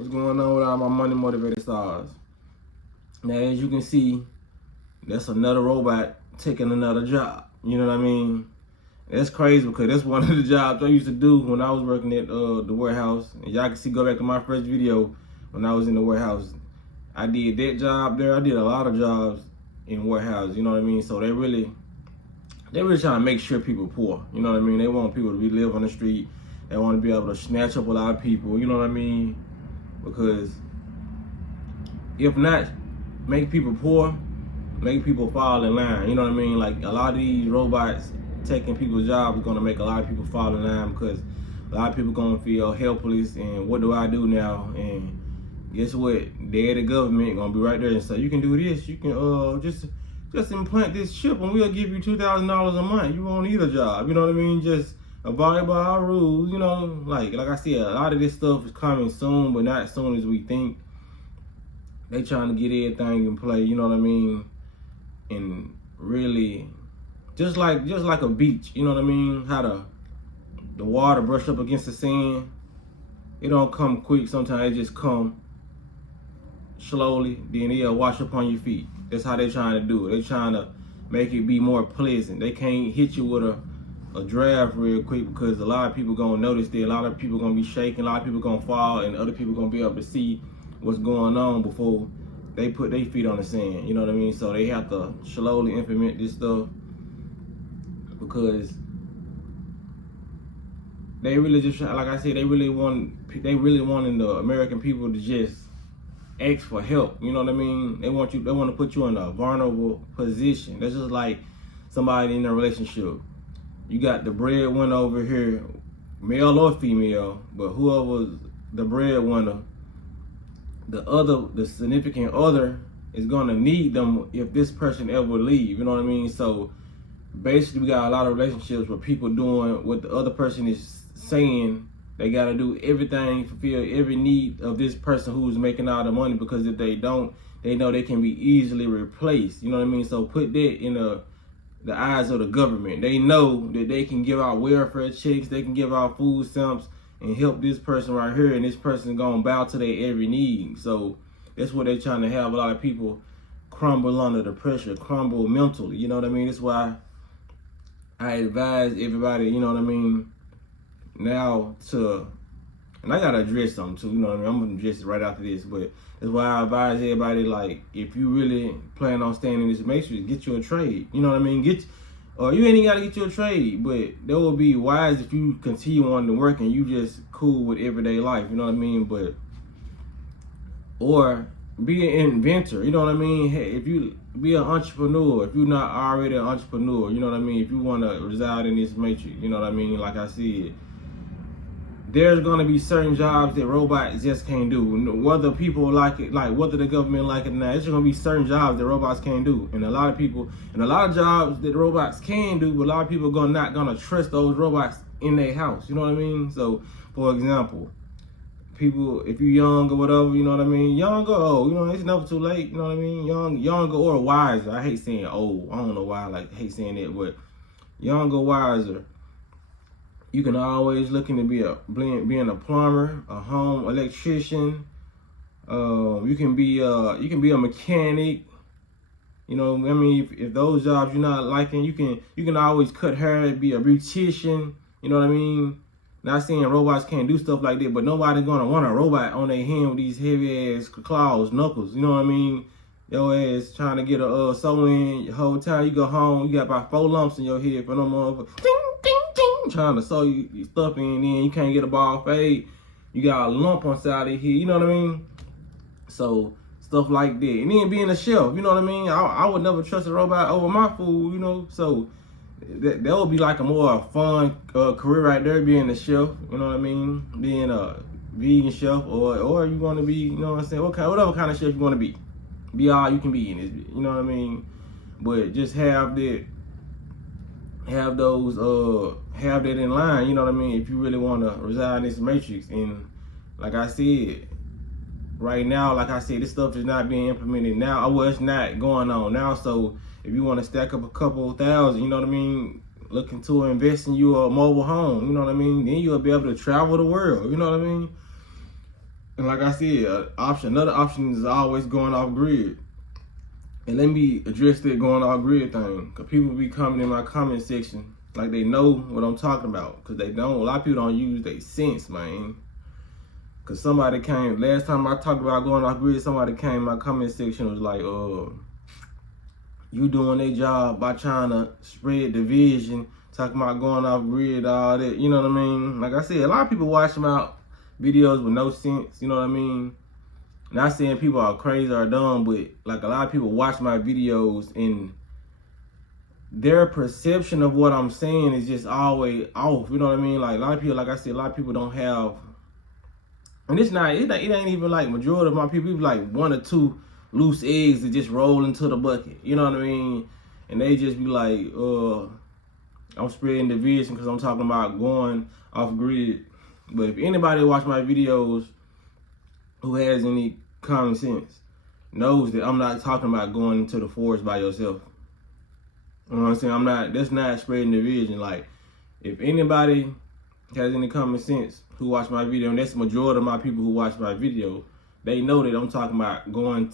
What's going on with all my money motivated stars? Now, as you can see, that's another robot taking another job. You know what I mean? That's crazy because that's one of the jobs I used to do when I was working at the warehouse. And y'all can see, go back to my first video when I was in the warehouse. I did that job there. I did a lot of jobs in warehouses. You know what I mean? So they really trying to make sure people poor. You know what I mean? They want people to live on the street. They want to be able to snatch up a lot of people. You know what I mean? Because if not, make people poor, make people fall in line. You know what I mean? Like, a lot of these robots taking people's jobs is gonna make a lot of people fall in line, because a lot of people gonna feel helpless and what do I do now? And guess what? They're the government gonna be right there and say, you can do this, you can just implant this chip and we'll give you $2,000 a month. You won't need a job. You know what I mean? Just abide by our rules. You know, like I said, a lot of this stuff is coming soon, but not as soon as we think. They trying to get everything in play, you know what I mean? And really, just like a beach, you know what I mean? How the water brush up against the sand. It don't come quick. Sometimes it just come slowly, then it'll wash up on your feet. That's how they trying to do it. They trying to make it be more pleasant. They can't hit you with a draft real quick, because a lot of people gonna notice that. A lot of people gonna be shaking, a lot of people gonna fall, and other people gonna be able to see what's going on before they put their feet on the sand. You know what I mean? So they have to slowly implement this stuff, because they really just, like I said, they really wanting the American people to just ask for help. You know what I mean? They want to put you in a vulnerable position. That's just like somebody in a relationship. You got the breadwinner over here, male or female, but whoever's the breadwinner, the significant other is gonna need them if this person ever leave. You know what I mean? So basically, we got a lot of relationships where people doing what the other person is saying. They gotta do everything, fulfill every need of this person who's making all the money, because if they don't, they know they can be easily replaced. You know what I mean? So put that in the eyes of the government. They know that they can give out welfare checks, they can give out food stamps, and help this person right here, and this person gonna bow to their every need. So that's what they're trying to have a lot of people crumble under the pressure, crumble mentally. You know what I mean? That's why I advise everybody, you know what I mean, now and I gotta address something too, you know what I mean? I'm gonna address it right after this, but that's why I advise everybody, like, if you really plan on staying in this matrix, get you a trade. You know what I mean? Or you ain't even gotta get you a trade, but that would be wise if you continue on to work and you just cool with everyday life, you know what I mean? Or be an inventor, you know what I mean? Hey, if you be an entrepreneur, if you're not already an entrepreneur, you know what I mean? If you wanna reside in this matrix, you know what I mean? Like I said, there's gonna be certain jobs that robots just can't do. Whether people like it, like whether the government like it or not, there's gonna be certain jobs that robots can't do. And a lot of jobs that robots can do, but a lot of people not gonna trust those robots in their house. You know what I mean? So, for example, people, if you're young or whatever, you know what I mean? Young or old, you know, it's never too late. You know what I mean? Younger or wiser. I hate saying old. I don't know why I hate saying that, but younger, wiser. You can always look into being a plumber, a home electrician. You can be a mechanic. You know, I mean, if those jobs you're not liking, you can always cut hair, be a beautician. You know what I mean? Not saying robots can't do stuff like that, but nobody's gonna want a robot on their hand with these heavy ass claws, knuckles. You know what I mean? Your ass trying to get a sew in your whole time. You go home, you got about 4 lumps in your head for no motherfucker. Trying to sew your stuff in, and then you can't get a ball fade. You got a lump on the side of your head. You know what I mean? So stuff like that. And then being a chef, you know what I mean? I would never trust a robot over my food, you know? So that would be like a more fun career right there, being a chef, you know what I mean? Being a vegan chef, or you want to be, you know what I'm saying? Whatever kind of chef you want to be. Be all you can be in this, you know what I mean? But just have that in line, you know what I mean? If you really want to reside in this matrix. And like I said, right now, like I said, this stuff is not being implemented now. Well, it's not going on now. So if you want to stack up a couple thousand, you know what I mean, looking to invest in your mobile home, you know what I mean, then you'll be able to travel the world, you know what I mean? And like I said, another option is always going off grid. And let me address that going off grid thing, because people be coming in my comment section like they know what I'm talking about, because they don't. A lot of people don't use their sense, man. Because somebody came, last time I talked about going off grid, somebody came in my comment section and was like, you doing their job by trying to spread division, talking about going off grid, all that, you know what I mean? Like I said, a lot of people watch them out videos with no sense, you know what I mean? Not saying people are crazy or dumb, but like a lot of people watch my videos and their perception of what I'm saying is just always off, you know what I mean? Like a lot of people, like I said, a lot of people don't have, and it ain't even like majority of my people like 1 or 2 loose eggs that just roll into the bucket, you know what I mean? And they just be like, I'm spreading division because I'm talking about going off grid. But if anybody watch my videos who has any common sense knows that I'm not talking about going into the forest by yourself. You know what I'm saying? That's not spreading division. Like, if anybody has any common sense who watch my video, and that's the majority of my people who watch my video, they know that I'm talking about going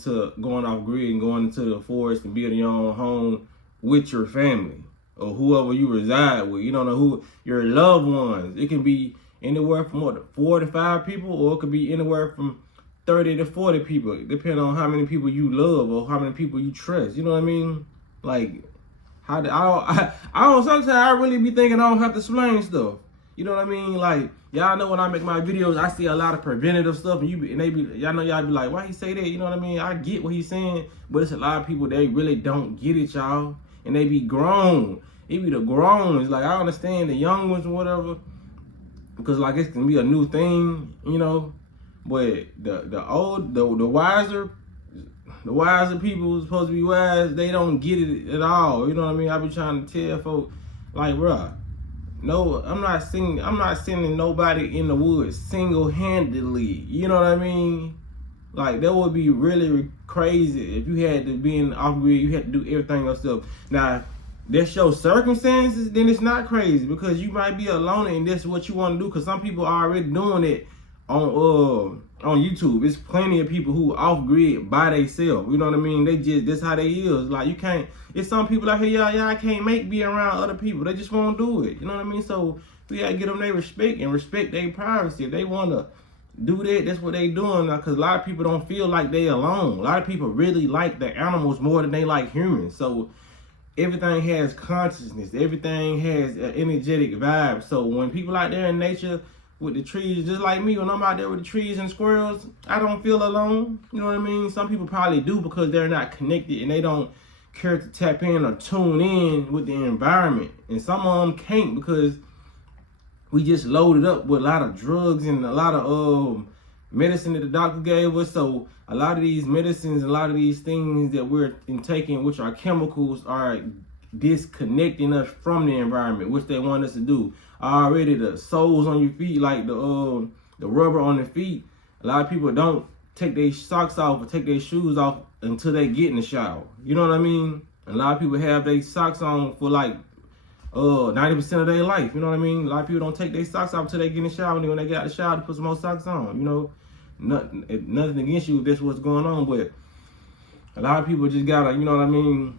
off grid and going into the forest and building your own home with your family or whoever you reside with. You don't know who your loved ones. It can be anywhere from 4 to 5 people, or it could be anywhere from 30 to 40 people, depending on how many people you love or how many people you trust. You know what I mean? Like, I don't. Sometimes I really be thinking I don't have to explain stuff. You know what I mean? Like, y'all know when I make my videos, I see a lot of preventative stuff, and y'all be like, why he say that? You know what I mean? I get what he's saying, but it's a lot of people, they really don't get it, y'all, and they be grown. It be the grown. It's like, I understand the young ones or whatever, because like it's gonna be a new thing, you know. But the wiser people who's supposed to be wise, they don't get it at all. You know what I mean? I be trying to tell folks, like, bruh, no, I'm not sending nobody in the woods single-handedly. You know what I mean? Like, that would be really crazy if you had to be in off grid, you had to do everything yourself. Now, that's your circumstances, then it's not crazy, because you might be alone and that's what you want to do, because some people are already doing it on YouTube. It's plenty of people who off grid by themselves. You know what I mean? That's how they is. Like, you can't. It's some people out here, y'all can't be around other people. They just won't do it. You know what I mean? So we gotta give them their respect and respect their privacy. If they wanna do that, that's what they doing now. Cause a lot of people don't feel like they alone. A lot of people really like the animals more than they like humans. So everything has consciousness. Everything has an energetic vibe. So when people out there in nature with the trees, just like me, when I'm out there with the trees and squirrels, I don't feel alone. You know what I mean? Some people probably do because they're not connected and they don't care to tap in or tune in with the environment. And some of them can't because we just loaded up with a lot of drugs and a lot of medicine that the doctor gave us. So a lot of these medicines, a lot of these things that we're taking, which are chemicals, are disconnecting us from the environment, which they want us to do. Already the soles on your feet, like the rubber on the feet, a lot of people don't take their socks off or take their shoes off until they get in the shower. You know what I mean? A lot of people have their socks on for like 90% of their life. You know what I mean? A lot of people don't take their socks off until they get in the shower, and when they get out of the shower, they put some more socks on. You know, nothing against you if that's what's going on, but a lot of people just gotta, you know what I mean,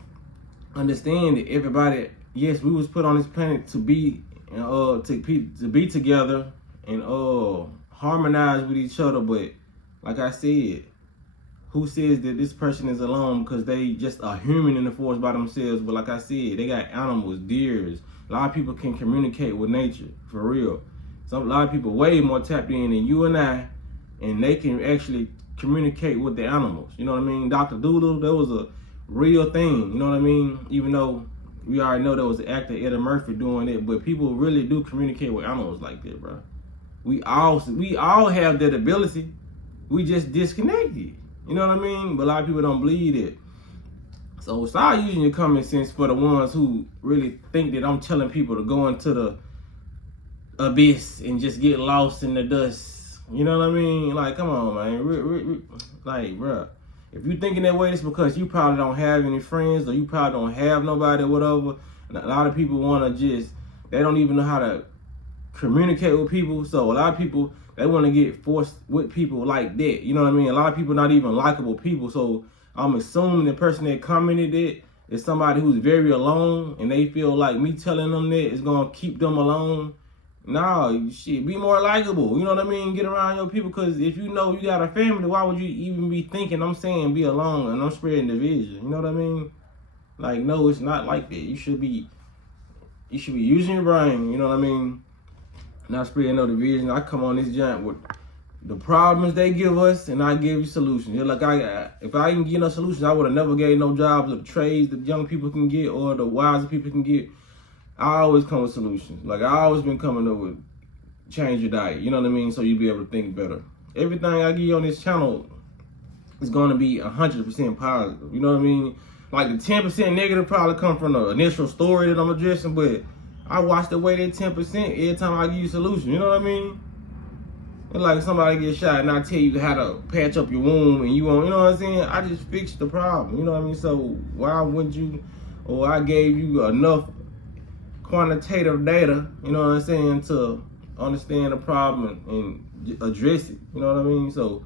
understand that everybody, yes, we was put on this planet to be together and harmonize with each other. But like I said, who says that this person is alone because they just a human in the forest by themselves? But like I said, they got animals, deers. A lot of people can communicate with nature, for real. A lot of people way more tapped in than you and I, and they can actually communicate with the animals. You know what I mean? Dr. Doodle, that was a real thing. You know what I mean? Even though we already know there was an actor, Eddie Murphy, doing it, but people really do communicate with animals like that, bro. We all have that ability. We just disconnected. You know what I mean? But a lot of people don't believe it. So start using your common sense for the ones who really think that I'm telling people to go into the abyss and just get lost in the dust. You know what I mean? Like, come on, man. Like, bro, if you thinking that way, it's because you probably don't have any friends or you probably don't have nobody or whatever. And a lot of people want to they don't even know how to communicate with people. So a lot of people, they want to get forced with people like that. You know what I mean? A lot of people not even likable people. So I'm assuming the person that commented it is somebody who's very alone, and they feel like me telling them that is gonna keep them alone. Nah, shit, be more likable. You know what I mean? Get around your people, because if you know you got a family, why would you even be thinking, I'm saying, be alone and I'm spreading division? You know what I mean? Like, no, it's not like that. You should be using your brain. You know what I mean? Not spreading no division. I come on this giant with the problems they give us, and I give you solutions. You're like, if I didn't get no solutions, I would have never gave no jobs or trades that young people can get or the wiser people can get. I always come with solutions. Like, I always been coming up with change your diet. You know what I mean? So you be able to think better. Everything I give you on this channel is going to be 100% positive. You know what I mean? Like, the 10% negative probably come from the initial story that I'm addressing, but I watch the way that 10% every time I give you a solution. You know what I mean? It's like somebody gets shot and I tell you how to patch up your wound, and you won't, you know what I'm saying? I just fixed the problem. You know what I mean? So why wouldn't you, or I gave you enough quantitative data, you know what I'm saying, to understand the problem and address it. You know what I mean? So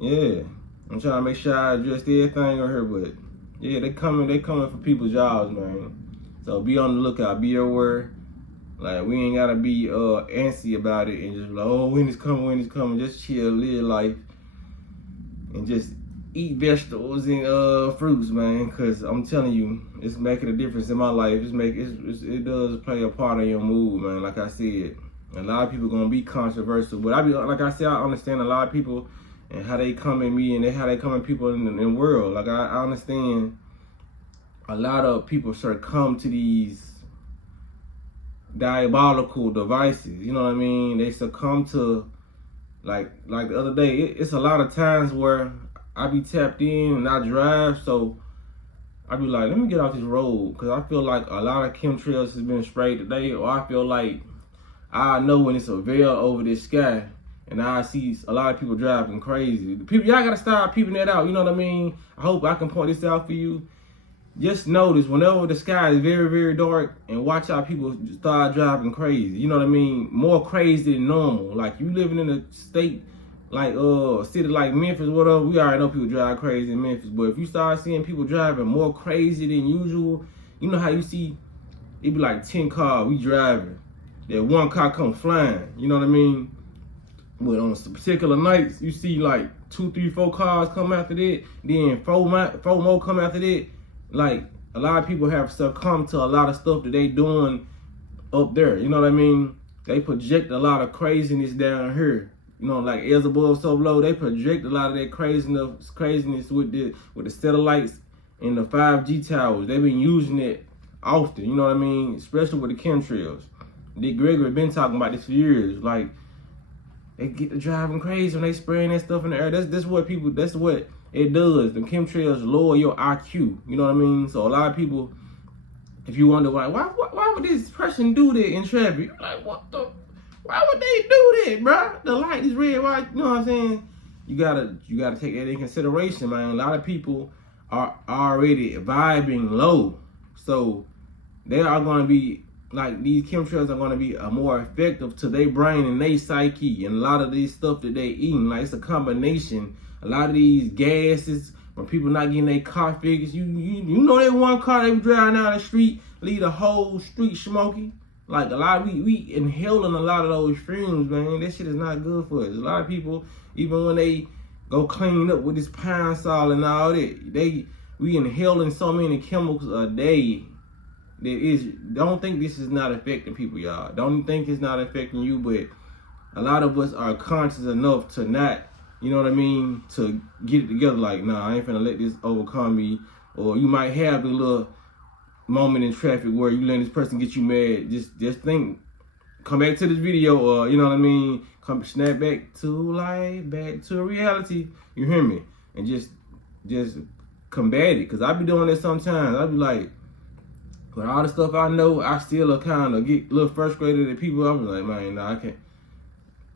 yeah, I'm trying to make sure I address everything on here, but yeah, they coming for people's jobs, man. So be on the lookout, be aware. Like, we ain't gotta be antsy about it and just like, oh, when it's coming. Just chill, live life, and just eat vegetables and fruits, man. Cause I'm telling you, it's making a difference in my life. It does play a part in your mood, man. Like I said, a lot of people gonna be controversial, but like I said, I understand a lot of people and how they come at me and how they come at people in the world. Like, I understand a lot of people succumb to these diabolical devices. You know what I mean? They succumb to, like the other day, it's a lot of times where I be tapped in and I drive, so I be like, let me get off this road, because I feel like a lot of chemtrails has been sprayed today, or I feel like I know when it's a veil over this sky and I see a lot of people driving crazy. People, y'all gotta start peeping that out. You know what I mean? I hope I can point this out for you. Just notice whenever the sky is very, very dark, and watch how people start driving crazy. You know what I mean? More crazy than normal. Like, you living in a state like a city like Memphis, whatever, we already know people drive crazy in Memphis. But if you start seeing people driving more crazy than usual, you know how you see it be like 10 cars we driving, that one car come flying. You know what I mean? But on some particular nights, you see like 2, 3, 4 cars come after that, then four more come after that. Like, a lot of people have succumbed to a lot of stuff that they doing up there. You know what I mean? They project a lot of craziness down here. You know, like, as above, so below. They project a lot of that craziness with the satellites and the 5G towers. They've been using it often. You know what I mean? Especially with the chemtrails. Dick Gregory been talking about this for years. Like, they get to driving crazy when they spraying that stuff in the air. That's what it does. The chemtrails lower your IQ. You know what I mean? So a lot of people, if you wonder why would this person do that in traffic? You're like, why would they do that, bro? The light is red, white. You know what I'm saying? You gotta take that in consideration, man. A lot of people are already vibing low, so they are gonna be like, these chemtrails are gonna be more effective to their brain and their psyche, and a lot of these stuff that they eating, like, it's a combination. A lot of these gases, when people not getting their car fixed, you know that one car they be driving down the street, leave the whole street smoky. Like, a lot of we inhaling a lot of those fumes, man. That shit is not good for us. A lot of people, even when they go clean up with this pine sol and all that, we inhaling so many chemicals a day. Don't think this is not affecting people, y'all. Don't think it's not affecting you, but a lot of us are conscious enough to not, you know what I mean, to get it together. Like, nah, I ain't finna let this overcome me. Or you might have a little moment in traffic where you let this person get you mad. Just think, come back to this video, or, you know what I mean, snap back to life, back to reality. You hear me? And just combat it. Cause I be doing that sometimes. I be like, with all the stuff I know, I still kind of get a little frustrated at people. I'm like, man, nah,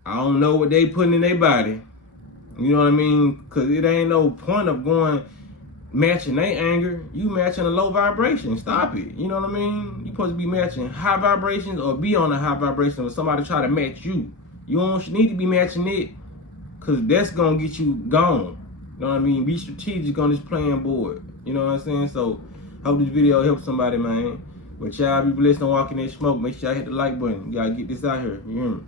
I don't know what they putting in their body. You know what I mean? Cause it ain't no point of going matching their anger. You matching a low vibration. Stop it. You know what I mean? You supposed to be matching high vibrations or be on a high vibration or somebody try to match you. You don't need to be matching it, because that's going to get you gone. You know what I mean? Be strategic on this playing board. You know what I'm saying? So, hope this video helps somebody, man. But y'all be blessed and walking in smoke. Make sure y'all hit the like button. You got to get this out here. You hear me?